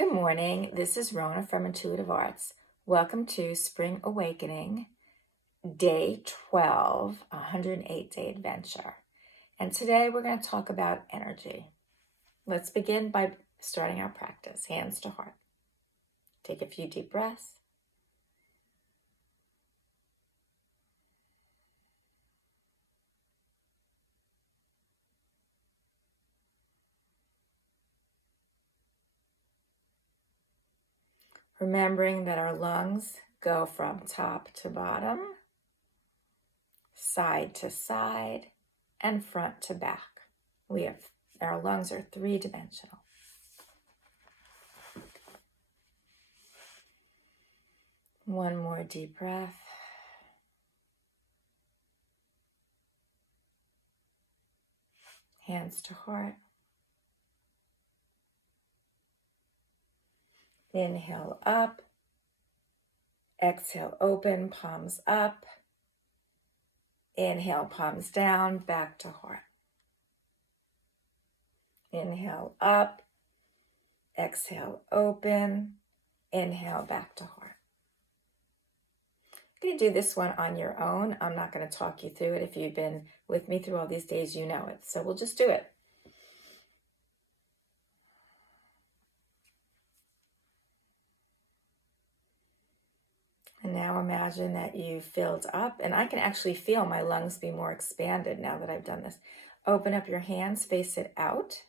Good morning. This is Rona from Intuitive Arts. Welcome to Spring Awakening, Day 12, 108-day adventure. And today we're going to talk about energy. Let's begin by starting our practice, hands to heart. Take a few deep breaths. Remembering that our lungs go from top to bottom, side to side, and front to back. Our lungs are three-dimensional. One more deep breath. Hands to heart. Inhale up. Exhale open, palms up. Inhale, palms down, back to heart. Inhale up. Exhale open. Inhale, back to heart. You're going to do this one on your own. I'm not going to talk you through it. If you've been with me through all these days, you know it. So we'll just do it. And now imagine that you've filled up, and I can actually feel my lungs be more expanded now that I've done this. Open up your hands, face it out,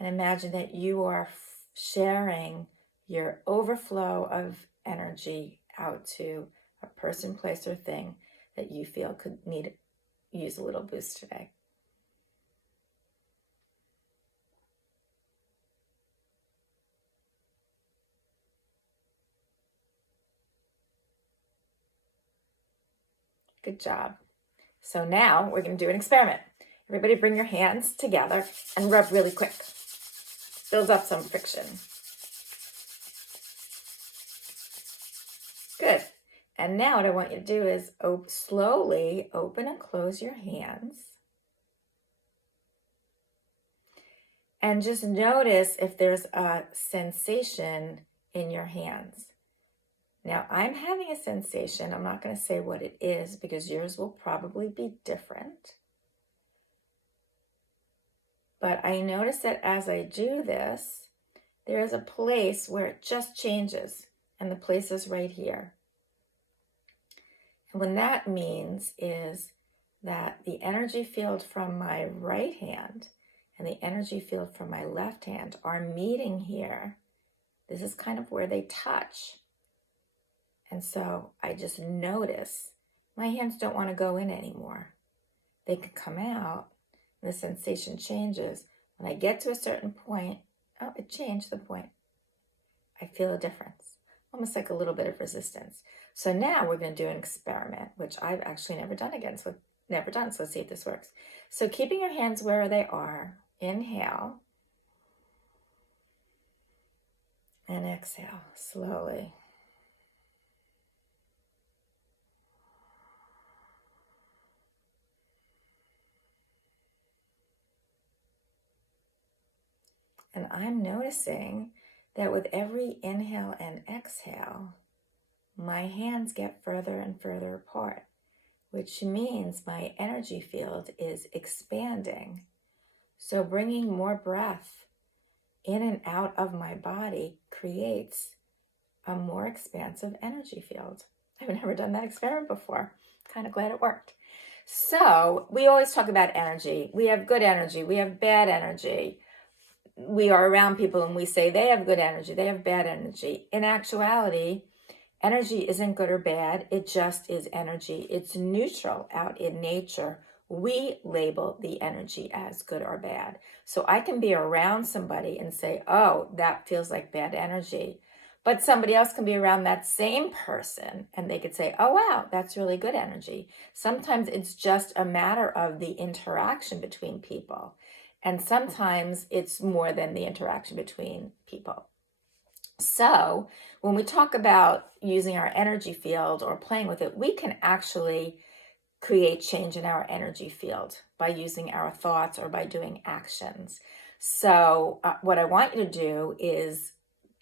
and imagine that you are sharing your overflow of energy out to a person, place, or thing that you feel could use a little boost today. Good job. So now we're going to do an experiment. Everybody bring your hands together and rub really quick. Build up some friction. Good. And now what I want you to do is slowly open and close your hands. And just notice if there's a sensation in your hands. Now, I'm having a sensation. I'm not going to say what it is because yours will probably be different. But I notice that as I do this, there is a place where it just changes, and the place is right here. And what that means is that the energy field from my right hand and the energy field from my left hand are meeting here. This is kind of where they touch. And so I just notice my hands don't want to go in anymore. They can come out. The sensation changes. When I get to a certain point, oh, it changed the point. I feel a difference, almost like a little bit of resistance. So now we're going to do an experiment, which I've actually never done, so let's see if this works. So keeping your hands where they are, inhale, and exhale slowly. And I'm noticing that with every inhale and exhale, my hands get further and further apart, which means my energy field is expanding. So bringing more breath in and out of my body creates a more expansive energy field. I've never done that experiment before. Kind of glad it worked. So we always talk about energy. We have good energy. We have bad energy. We are around people and we say they have good energy, they have bad energy. In actuality, energy isn't good or bad. It just is energy. It's neutral out in nature. We label the energy as good or bad. So I can be around somebody and say, oh, that feels like bad energy. But somebody else can be around that same person and they could say, oh, wow, that's really good energy. Sometimes it's just a matter of the interaction between people. And sometimes it's more than the interaction between people. So when we talk about using our energy field or playing with it, we can actually create change in our energy field by using our thoughts or by doing actions. So what I want you to do is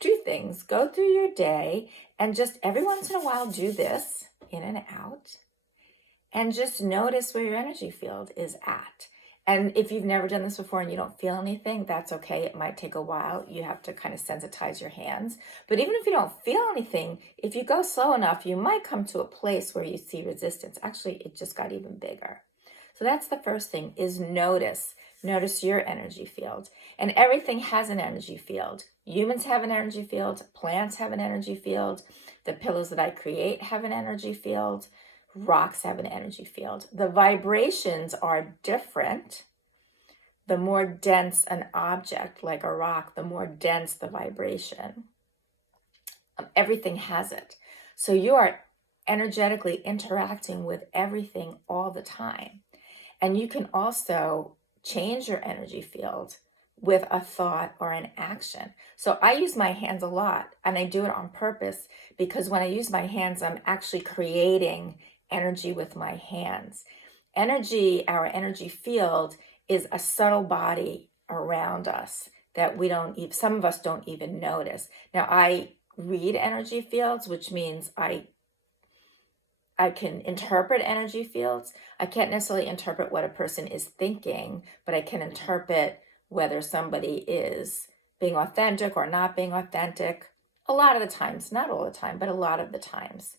two things. Go through your day and just every once in a while do this in and out, and just notice where your energy field is at. And if you've never done this before and you don't feel anything, that's okay. It might take a while. You have to kind of sensitize your hands. But even if you don't feel anything, if you go slow enough, you might come to a place where you see resistance. Actually, it just got even bigger. So that's the first thing, is notice. Notice your energy field. And everything has an energy field. Humans have an energy field. Plants have an energy field. The pillows that I create have an energy field. Rocks have an energy field. The vibrations are different. The more dense an object, like a rock, the more dense the vibration. Everything has it. So you are energetically interacting with everything all the time. And you can also change your energy field with a thought or an action. So I use my hands a lot, and I do it on purpose, because when I use my hands, I'm actually creating energy with my hands. Energy, our energy field, is a subtle body around us that some of us don't even notice. Now, I read energy fields, which means I can interpret energy fields. I can't necessarily interpret what a person is thinking, but I can interpret whether somebody is being authentic or not being authentic. A lot of the times, not all the time, but a lot of the times.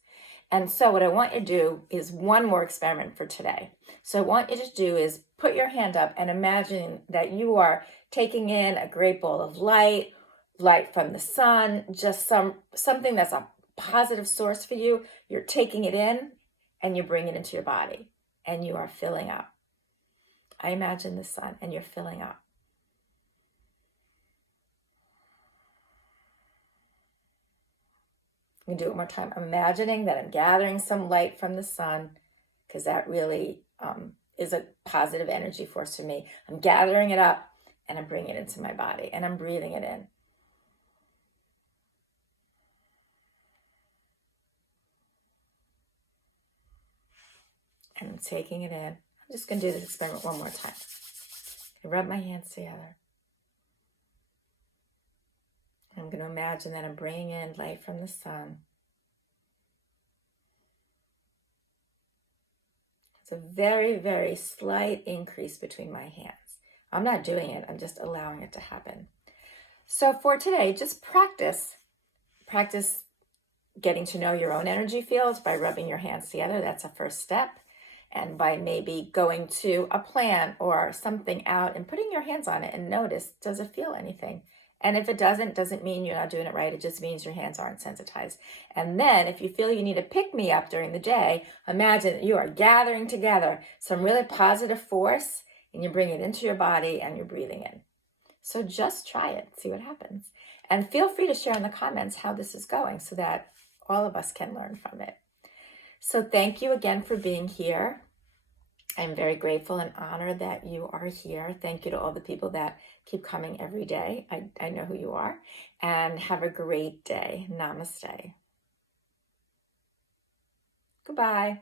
And so what I want you to do is one more experiment for today. So what I want you to do is put your hand up and imagine that you are taking in a great bowl of light from the sun, just something that's a positive source for you. You're taking it in and you bring it into your body and you are filling up. I imagine the sun and you're filling up. I'm going to do it one more time. Imagining that I'm gathering some light from the sun, because that really is a positive energy force for me. I'm gathering it up and I'm bringing it into my body and I'm breathing it in. And I'm taking it in. I'm just going to do this experiment one more time. I rub my hands together. I'm going to imagine that I'm bringing in light from the sun. It's a very, very slight increase between my hands. I'm not doing it. I'm just allowing it to happen. So for today, just practice getting to know your own energy field by rubbing your hands together. That's a first step. And by maybe going to a plant or something out and putting your hands on it and notice, does it feel anything? And if it doesn't mean you're not doing it right. It just means your hands aren't sensitized. And then if you feel you need a pick-me-up during the day, imagine that you are gathering together some really positive force and you bring it into your body and you're breathing in. So just try it, see what happens. And feel free to share in the comments how this is going so that all of us can learn from it. So thank you again for being here. I'm very grateful and honored that you are here. Thank you to all the people that keep coming every day. I know who you are. And have a great day. Namaste. Goodbye.